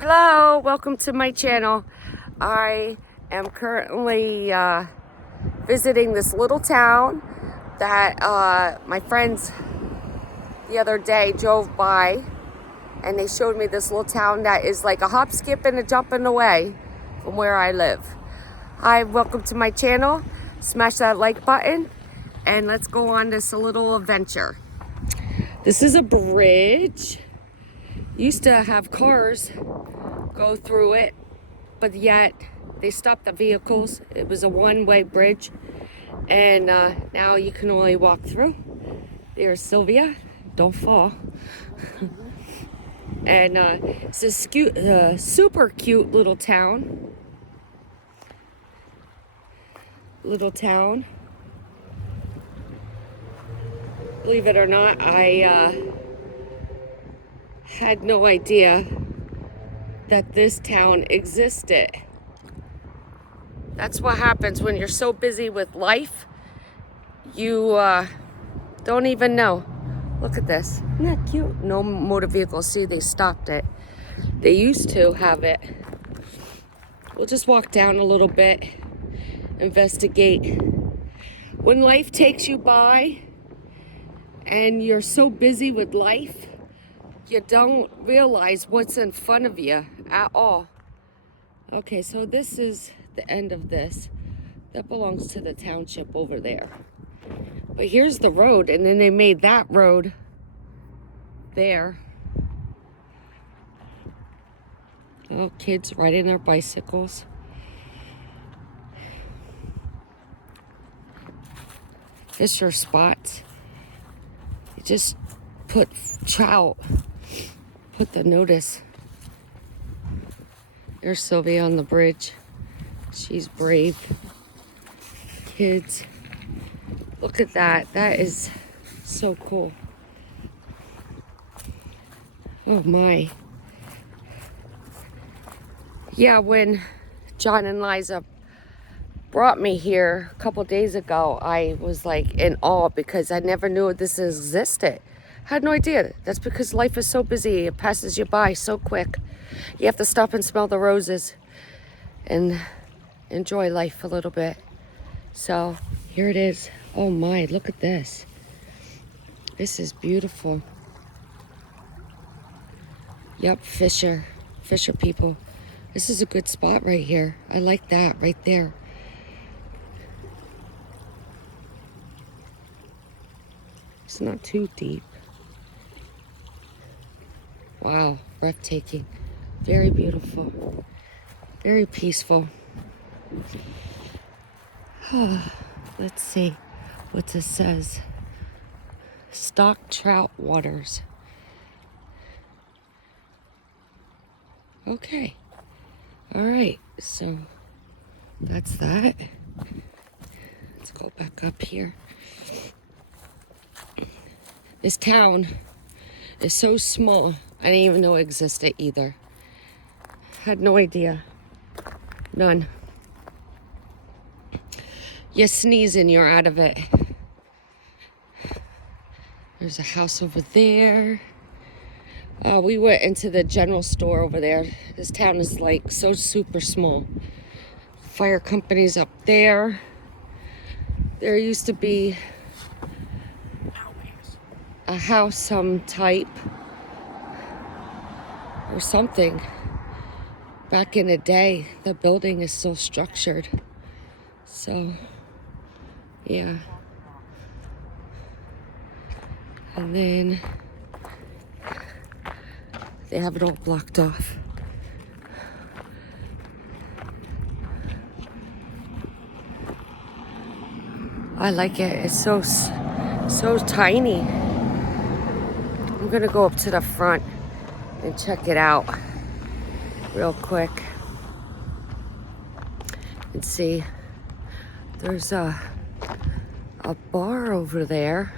Hello, welcome to my channel. I am currently visiting this little town that my friends the other day drove by, and they showed me this little town that is like a hop, skip, and a jumping away from where I live. Hi, welcome to my channel. Smash that like button and let's go on this little adventure. This is a bridge. Used to have cars go through it, but yet they stopped the vehicles. It was a one-way bridge, and now you can only walk through. There's Sylvia, don't fall. And it's this cute, super cute little town. Believe it or not, I had no idea that this town existed. That's what happens when you're so busy with life. You don't even know. Look at this. Isn't that cute? No motor vehicles. See, they stopped it. They used to have it. We'll just walk down a little bit, investigate. When life takes you by and you're so busy with life, you don't realize what's in front of you at all. Okay, so this is the end of this. That belongs to the township over there. But here's the road, and then they made that road there. Oh, kids riding their bicycles. Fisher spots. You just put trout. Put the notice. There's Sylvia on the bridge. She's brave. Kids. Look at that. That is so cool. Oh my. Yeah, when John and Liza brought me here a couple days ago, I was like in awe because I never knew this existed. I had no idea. That's because life is so busy. It passes you by so quick. You have to stop and smell the roses and enjoy life a little bit. So here it is. Oh my, look at this. This is beautiful. Yep, Fisher people. This is a good spot right here. I like that right there. It's not too deep. Wow, breathtaking. Very beautiful. Very peaceful. Let's see what this says. Stock trout waters. Okay. All right. So that's that. Let's go back up here. This town is so small. I didn't even know it existed either. Had no idea. None. You sneeze and you're out of it. There's a house over there. We went into the general store over there. This town is like so super small. Fire company's up there. There used to be a house some type or something. Back in the day, the building is still structured. So, yeah. And then they have it all blocked off. I like it. It's so tiny. I'm gonna go up to the front and check it out real quick and see. There's a bar over there.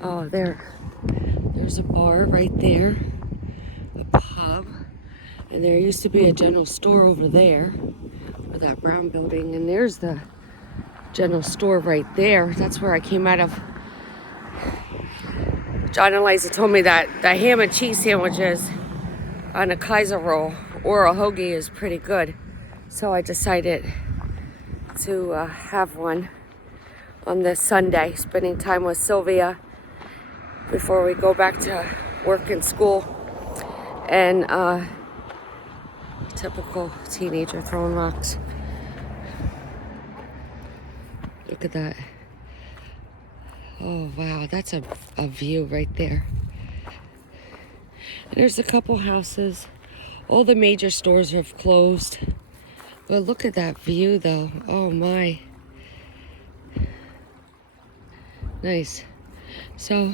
Oh, there's a bar right there, a pub, and there used to be a general store over there with that brown building, and there's the general store right there. That's where I came out of. John and Liza told me that the ham and cheese sandwiches on a Kaiser roll or a hoagie is pretty good. So I decided to have one on this Sunday, spending time with Sylvia before we go back to work and school. And typical teenager throwing rocks. Look at that. Oh wow, that's a view right there. And there's a couple houses. All the major stores have closed. But look at that view though. Oh my. Nice. So,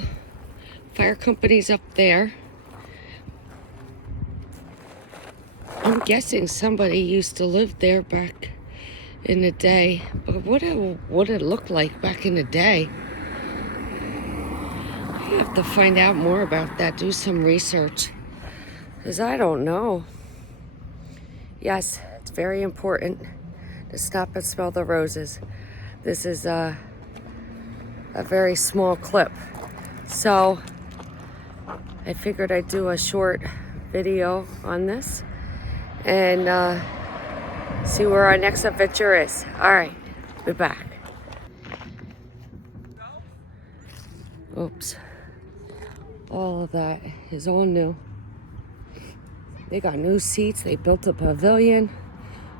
fire company's up there. I'm guessing somebody used to live there back in the day. But what it looked like back in the day. I have to find out more about that, do some research. Because I don't know. Yes, it's very important to stop and smell the roses. This is a very small clip. So I figured I'd do a short video on this and see where our next adventure is. All right, be back. Oops. All of that is all new. They got new seats. They built a pavilion,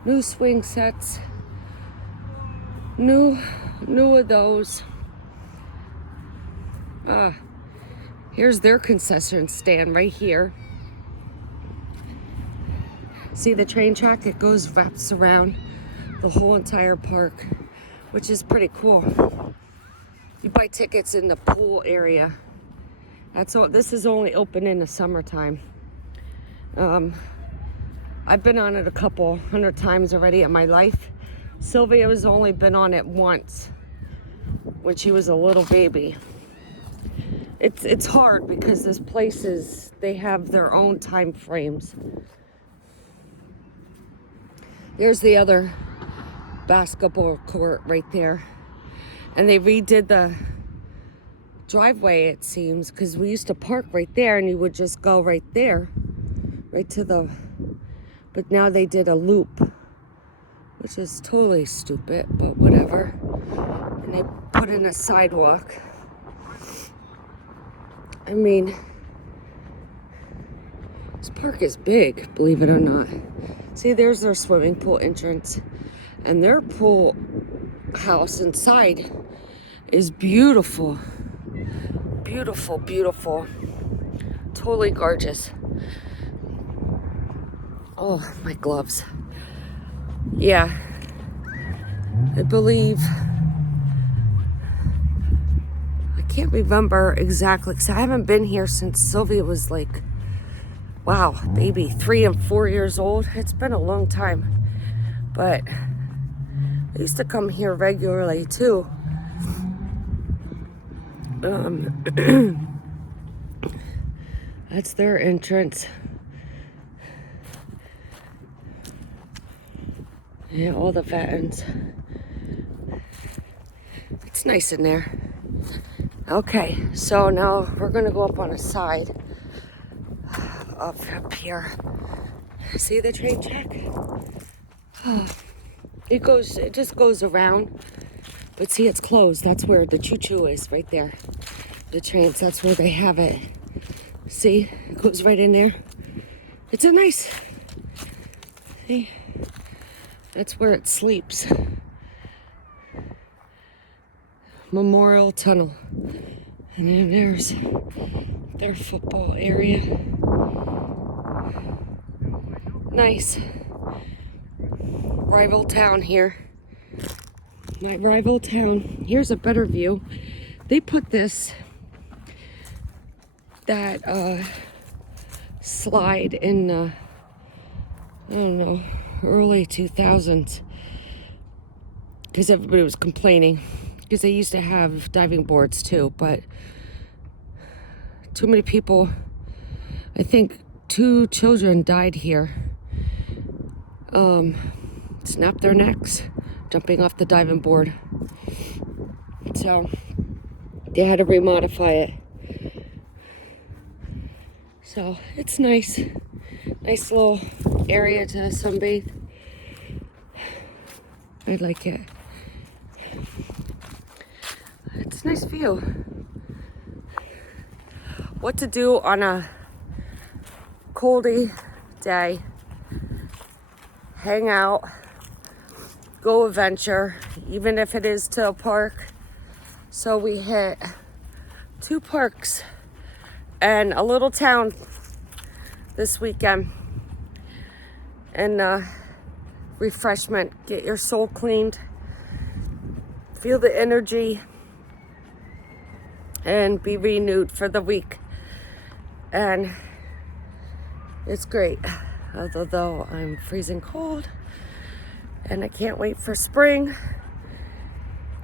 new swing sets, new of those. Here's their concession stand right here. See the train track? It wraps around the whole entire park, which is pretty cool. You buy tickets in the pool area. That's all. This is only open in the summertime. I've been on it a couple hundred times already in my life. Sylvia has only been on it once when she was a little baby. It's hard because this place they have their own time frames. There's the other basketball court right there. And they redid the driveway, it seems, because we used to park right there and you would just go right there, right to the, but now they did a loop, which is totally stupid, but whatever. And they put in a sidewalk. I mean, this park is big, believe it or not. See, there's their swimming pool entrance, and their pool house inside is beautiful. Beautiful, beautiful. Totally gorgeous. Oh, my gloves. Yeah. I believe, I can't remember exactly, because I haven't been here since Sylvia was like, wow, maybe 3 and 4 years old. It's been a long time. But I used to come here regularly too. That's their entrance. Yeah, all the fountains. It's nice in there. Okay, so now we're gonna go up on a side up here. See the train track? Oh, it just goes around. But see, it's closed. That's where the choo-choo is, right there. The trains, that's where they have it. See, it goes right in there. It's a nice, see, that's where it sleeps. Memorial Tunnel. And then there's their football area. Nice. Rival town here. My rival town. Here's a better view. They put that slide in the, I don't know, early 2000s, because everybody was complaining, because they used to have diving boards too, but too many people, I think 2 children died here, snapped their necks jumping off the diving board, so they had to remodify it. So it's nice. Nice little area to sunbathe. I like it. It's a nice view. What to do on a coldy day. Hang out. Go adventure. Even if it is to a park. So we hit 2 parks and a little town this weekend. And refreshment. Get your soul cleaned. Feel the energy. And be renewed for the week. And it's great. Although I'm freezing cold. And I can't wait for spring.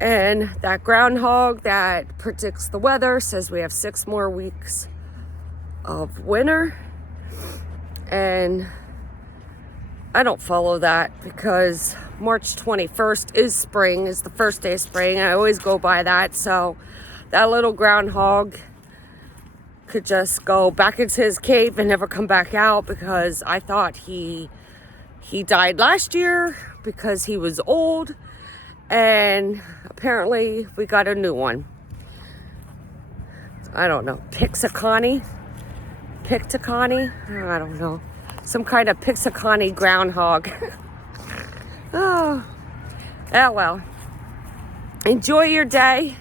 And that groundhog that predicts the weather says we have 6 more weeks of winter. And I don't follow that because March 21st is spring, is the first day of spring. I always go by that. So that little groundhog could just go back into his cave and never come back out, because I thought he died last year because he was old, and apparently we got a new one. I don't know, Pixicani, I don't know, some kind of Pixicani groundhog. Oh well, enjoy your day.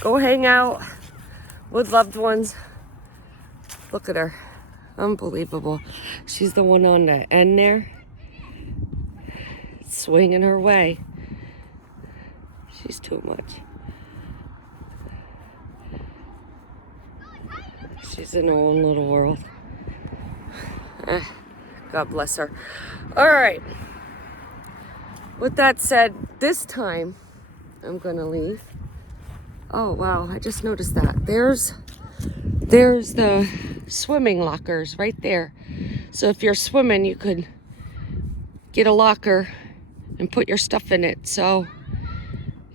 Go hang out with loved ones. Look at her. Unbelievable. She's the one on the end there. Swinging her way. She's too much. She's in her own little world. God bless her. All right. With that said, this time I'm going to leave. Oh, wow. I just noticed that. There's the swimming lockers right there. So if you're swimming, you could get a locker and put your stuff in it. So,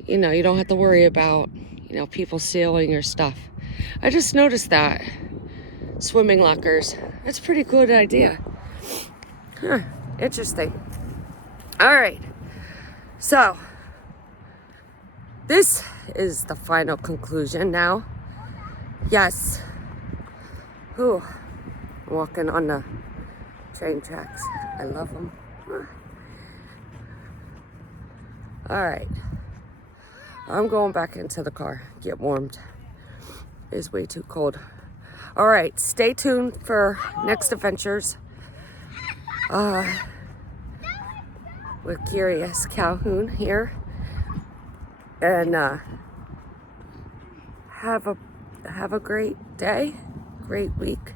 you know, you don't have to worry about, you know, people stealing your stuff. I just noticed that. Swimming lockers. That's a pretty good idea. Huh. Interesting. All right. So, this is the final conclusion now. Yes. Whew. Walking on the train tracks. I love them. All right. I'm going back into the car. Get warmed. It's way too cold. All right. Stay tuned for next adventures. With Curious Calhoun here. And have a great day, great week.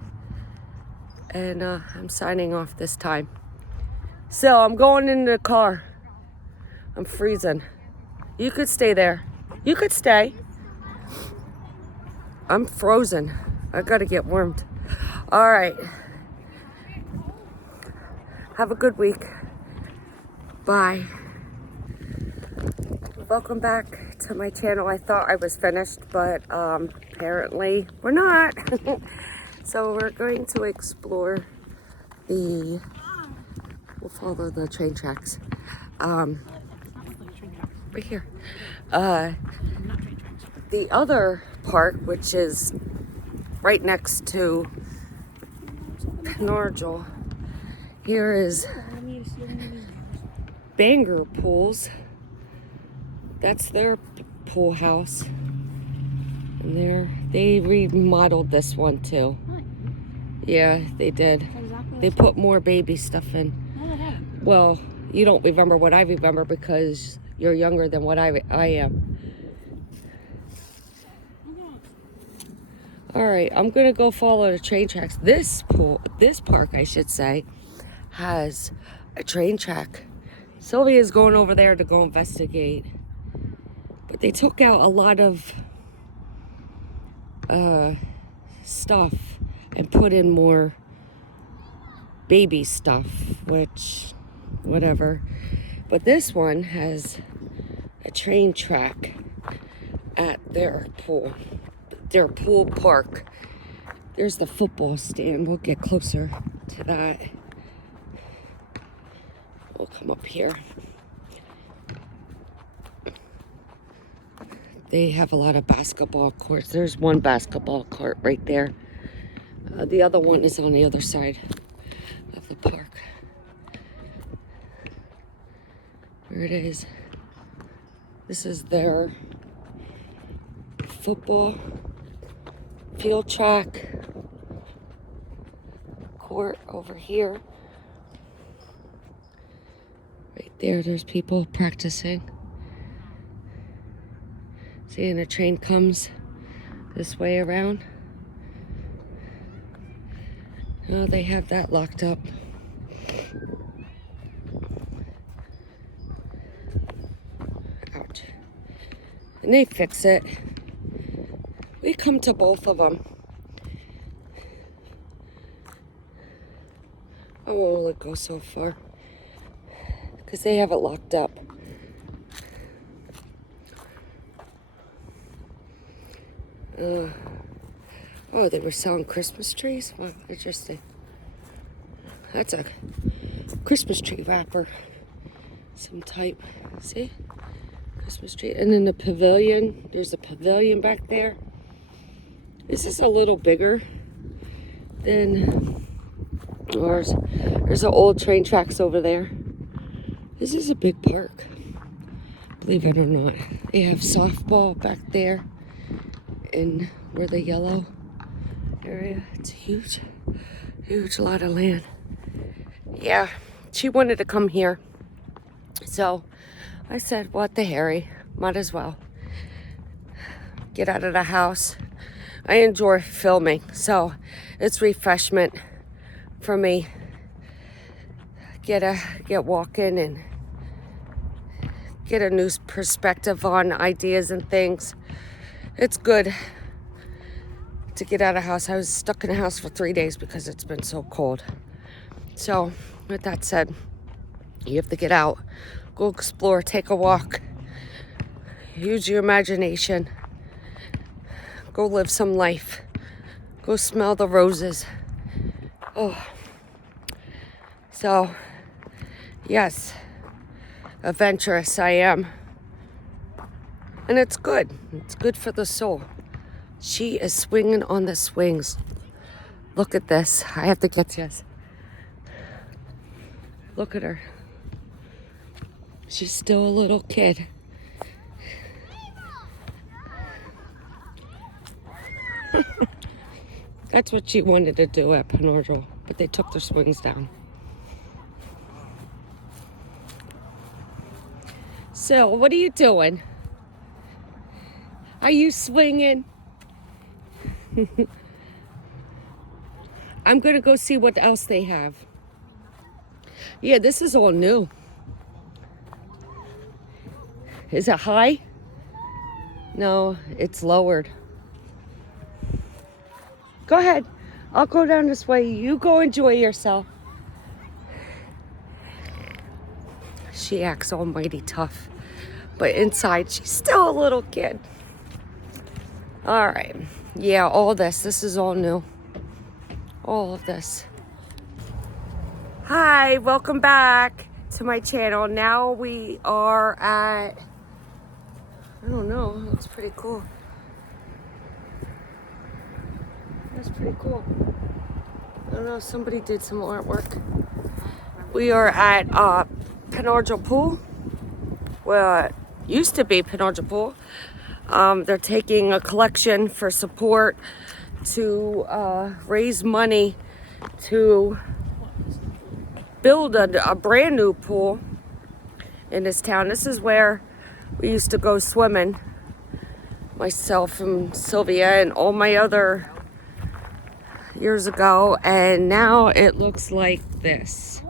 And I'm signing off this time. So I'm going in the car. I'm freezing. You could stay there. You could stay. I'm frozen. I gotta get warmed. All right. Have a good week. Bye. Welcome back to my channel. I thought I was finished, but apparently we're not. So we're going to explore we'll follow the train tracks. Right here. The other park, which is right next to Penargel. Here is Bangor Pools. That's their pool house. And they remodeled this one too. Yeah, they did. They put more baby stuff in. Well, you don't remember what I remember because you're younger than what I am. All right, I'm gonna go follow the train tracks. This park, I should say, has a train track. Sylvia's going over there to go investigate. But they took out a lot of stuff and put in more baby stuff, which, whatever. But this one has a train track at their pool park. There's the football stand. We'll get closer. to that. We'll come up here. They have a lot of basketball courts. There's one basketball court right there. The other one is on the other side of the park. There it is. This is their football field track court over here. Right there, there's people practicing. See, and a train comes this way around. Oh, they have that locked up. Ouch. And they fix it. We come to both of them. I won't let go so far because they have it locked up. Oh, they were selling Christmas trees? Wow, interesting. That's a Christmas tree wrapper. Some type. See? Christmas tree. And then the pavilion. There's a pavilion back there. This is a little bigger than ours. There's an old train tracks over there. This is a big park. Believe it or not. They have softball back there. In where the yellow area, it's huge lot of land. Yeah, she wanted to come here, so I said, what the Harry, might as well get out of the house. I enjoy filming, so it's refreshment for me. Get walking and get a new perspective on ideas and things. It's good to get out of the house. I was stuck in the house for 3 days because it's been so cold. So, with that said, you have to get out, go explore, take a walk, use your imagination, go live some life, go smell the roses. Oh, so, yes, adventurous I am. And it's good. It's good for the soul. She is swinging on the swings. Look at this. I have to get this. Look at her. She's still a little kid. That's what she wanted to do at Penardrel, but they took their swings down. So, what are you doing? Are you swinging? I'm going to go see what else they have. Yeah, this is all new. Is it high? No, it's lowered. Go ahead. I'll go down this way. You go enjoy yourself. She acts almighty tough. But inside, she's still a little kid. All right. Yeah, all this. This is all new. All of this. Hi, welcome back to my channel. Now we are at, I don't know, it looks pretty cool. That's pretty cool. I don't know, somebody did some artwork. We are at Penardrel Pool. Well, it used to be Penardrel Pool. They're taking a collection for support to raise money to build a brand new pool in this town. This is where we used to go swimming, myself and Sylvia and all my other years ago, and now it looks like this.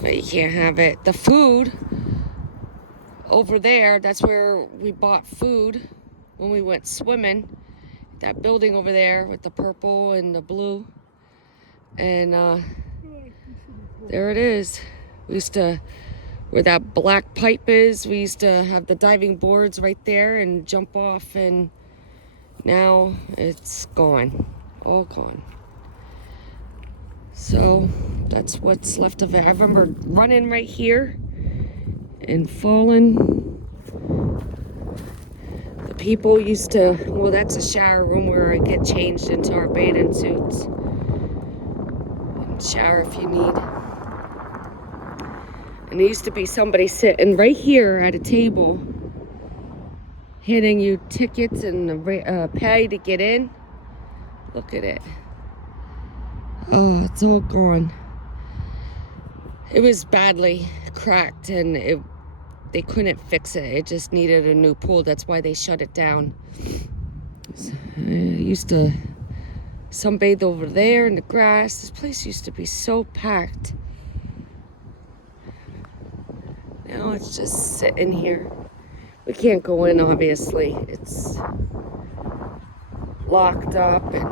But you can't have it. The food over there, that's where we bought food when we went swimming. That building over there with the purple and the blue. And there it is. We used to, where that black pipe is, we used to have the diving boards right there and jump off, and now it's gone. All gone. So that's what's left of it. I remember running right here and falling. The people used to, well, that's a shower room where I get changed into our bathing suits. And shower if you need. And there used to be somebody sitting right here at a table handing you tickets and pay to get in. Look at it. Oh, it's all gone. It was badly cracked and they couldn't fix it. It just needed a new pool. That's why they shut it down. So I used to sunbathe over there in the grass. This place used to be so packed. Now it's just sitting here. We can't go in, obviously. It's locked up and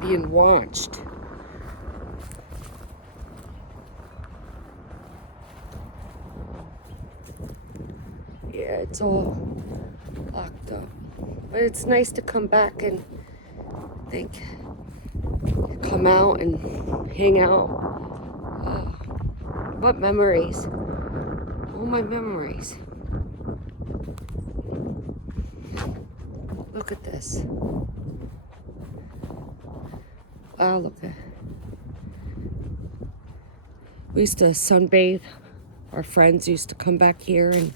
being watched. Yeah, it's all locked up. But it's nice to come back and come out and hang out. What memories. All my memories. Look at this. Wow, look at. We used to sunbathe. Our friends used to come back here and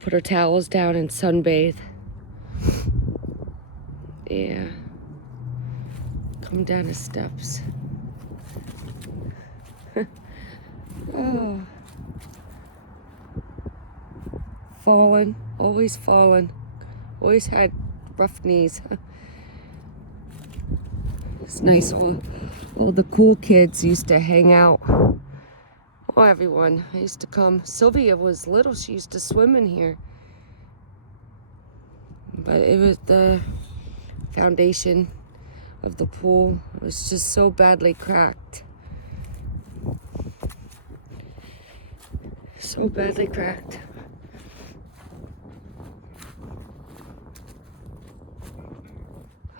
put our towels down and sunbathe. Yeah. Come down the steps. Oh. Falling, always falling. Always had rough knees. It's nice. All the cool kids used to hang out. Oh, everyone. I used to come. Sylvia was little. She used to swim in here. But it was the foundation of the pool. It was just so badly cracked. So badly cracked.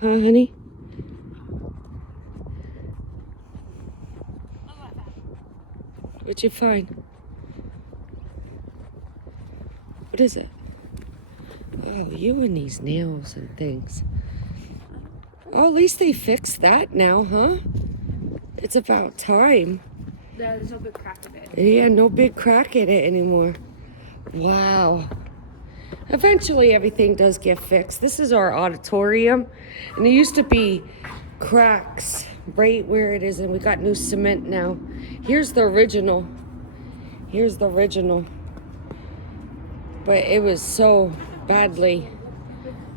Huh, honey? What'd you find? What is it? Oh, you and these nails and things. Oh, at least they fixed that now, huh? It's about time. Yeah, there's no big crack in it. Yeah, no big crack in it anymore. Wow. Eventually everything does get fixed. This is our auditorium, and there used to be cracks right where it is, and we got new cement now. Here's the original. Here's the original. But it was so badly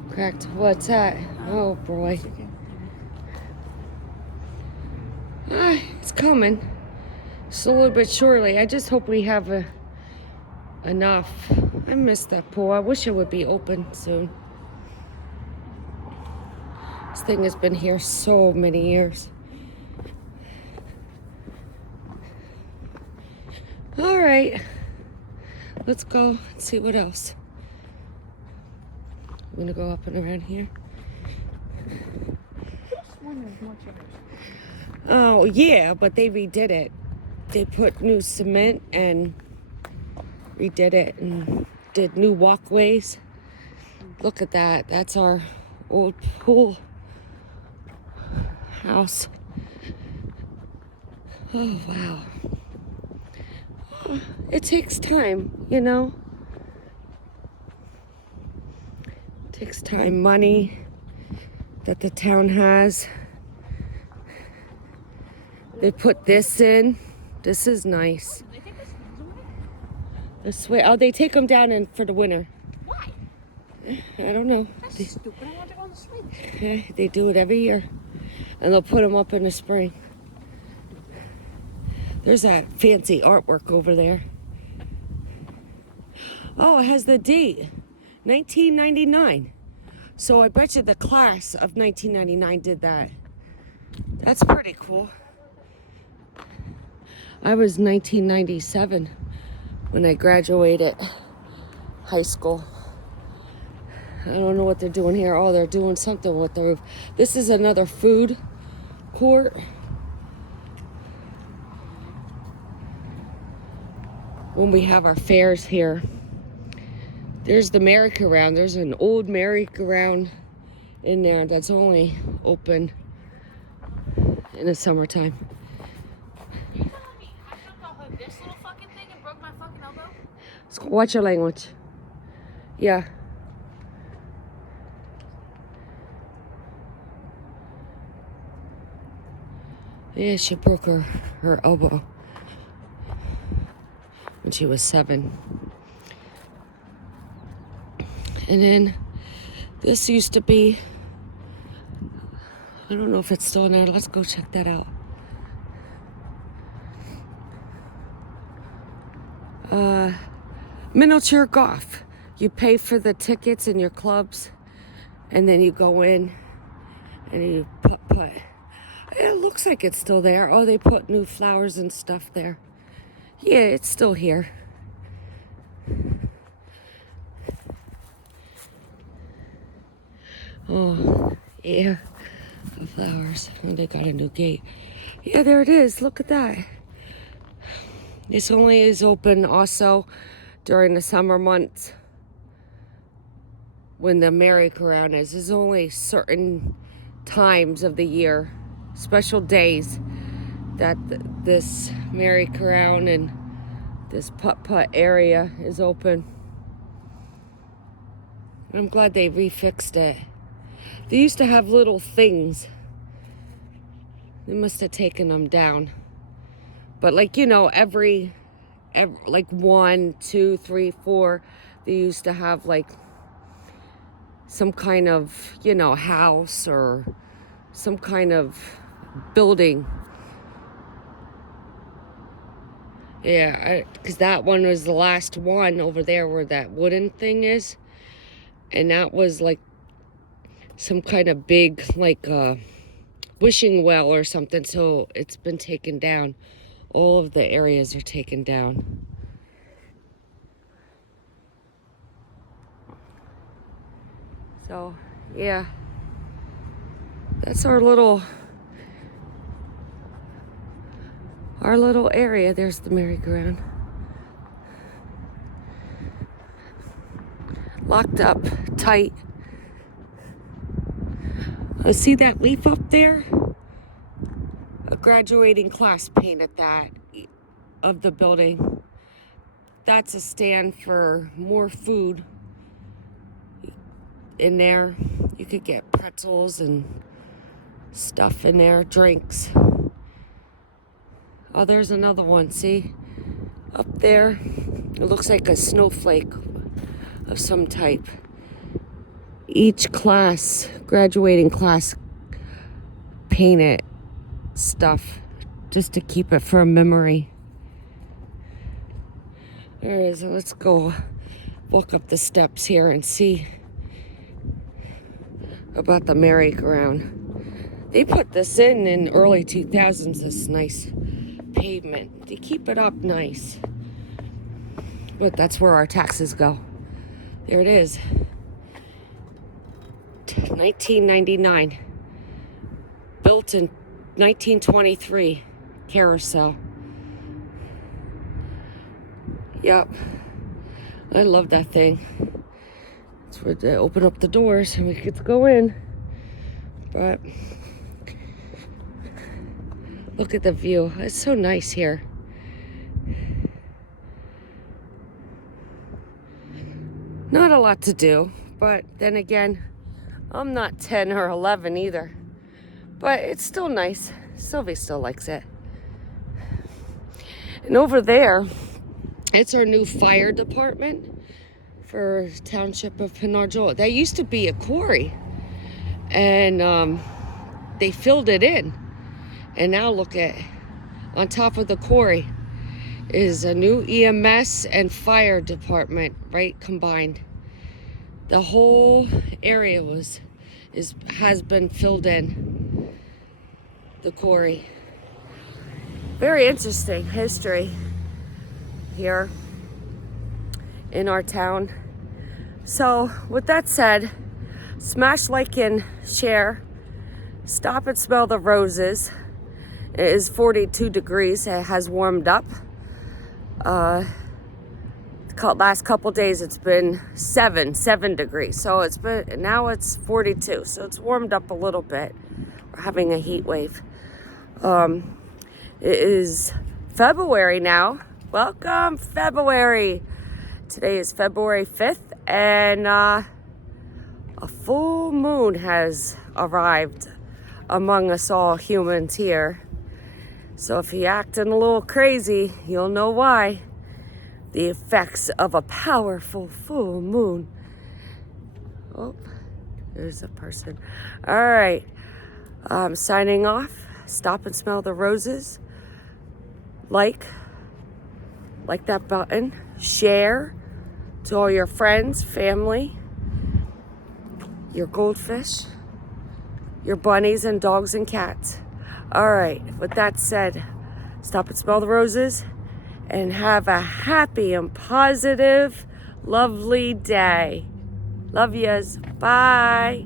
cracked. What's that? Oh boy. It's coming. Slowly but surely. I just hope we have enough. I miss that pool. I wish it would be open soon. This thing has been here so many years. All right. Let's go and see what else. I'm gonna go up and around here. Oh yeah, but they redid it. They put new cement and redid it and did new walkways. Look at that. That's our old pool house. Oh wow. It takes time, you know. It takes time, money that the town has. They put this in. This is nice. They take the swings away? The swing. Oh, they take them down in for the winter. Why? I don't know. That's stupid. I want to go on the swings. They do it every year, and they'll put them up in the spring. There's that fancy artwork over there. Oh, it has the date, 1999. So I bet you the class of 1999 did that. That's pretty cool. I was 1997 when I graduated high school. I don't know what they're doing here. Oh, they're doing something with the roof. This is another food court. When we have our fairs here. There's the merry-go-round. There's an old merry-go-round in there that's only open in the summertime. You telling me I jumped off of this little fucking thing and broke my fucking elbow? Watch your language. Yeah. Yeah, she broke her elbow when she was 7. And then this used to be, I don't know if it's still in there. Let's go check that out. Miniature golf. You pay for the tickets in your clubs, and then you go in and you putt. It looks like it's still there. Oh, they put new flowers and stuff there. Yeah, it's still here. Oh, yeah, the flowers. And they got a new gate. Yeah, there it is. Look at that. This only is open also during the summer months when the merry-go-round is. There's only certain times of the year, special days, that this merry-go-round and this putt-putt area is open. I'm glad they refixed it. They used to have little things. They must have taken them down. But like, you know, every like 1, 2, 3, 4, they used to have like some kind of, you know, house or some kind of building. Yeah, because that one was the last one over there where that wooden thing is. And that was like some kind of big, like wishing well or something. So it's been taken down. All of the areas are taken down. So, yeah. That's our little area. There's the merry-go-round. Locked up, tight. See that leaf up there? A graduating class painted that of the building. That's a stand for more food in there. You could get pretzels and stuff in there, drinks. Oh, there's another one, see? Up there, it looks like a snowflake of some type. Each class, graduating class, painted stuff just to keep it for a memory. There it is. Let's go walk up the steps here and see about the merry-go-round. They put this in early 2000s, this nice pavement. They keep it up nice. But that's where our taxes go. There it is. 1999. Built in 1923. Carousel. Yep. I love that thing. That's where they open up the doors and we get to go in. But look at the view. It's so nice here. Not a lot to do, but then again, I'm not 10 or 11 either. But it's still nice. Sylvie still likes it. And over there, it's our new fire department for Township of Penarjola. That used to be a quarry. And they filled it in. And now look at, on top of the quarry is a new EMS and fire department, right, combined. The whole area has been filled in. The quarry. Very interesting history here in our town. So with that said, smash, like, and share. Stop and smell the roses. It is 42 degrees. It has warmed up. Last couple days it's been 7 degrees. So now it's 42. So it's warmed up a little bit. We're having a heat wave. It is February now. Welcome, February. Today is February 5th, and a full moon has arrived among us all humans here. So if you're acting a little crazy, you'll know why. The effects of a powerful full moon. Oh, there's a person. All right, I'm signing off. Stop and smell the roses. Like that button. Share to all your friends, family, your goldfish, your bunnies and dogs and cats. All right, with that said, stop and smell the roses and have a happy and positive, lovely day. Love yous. Bye.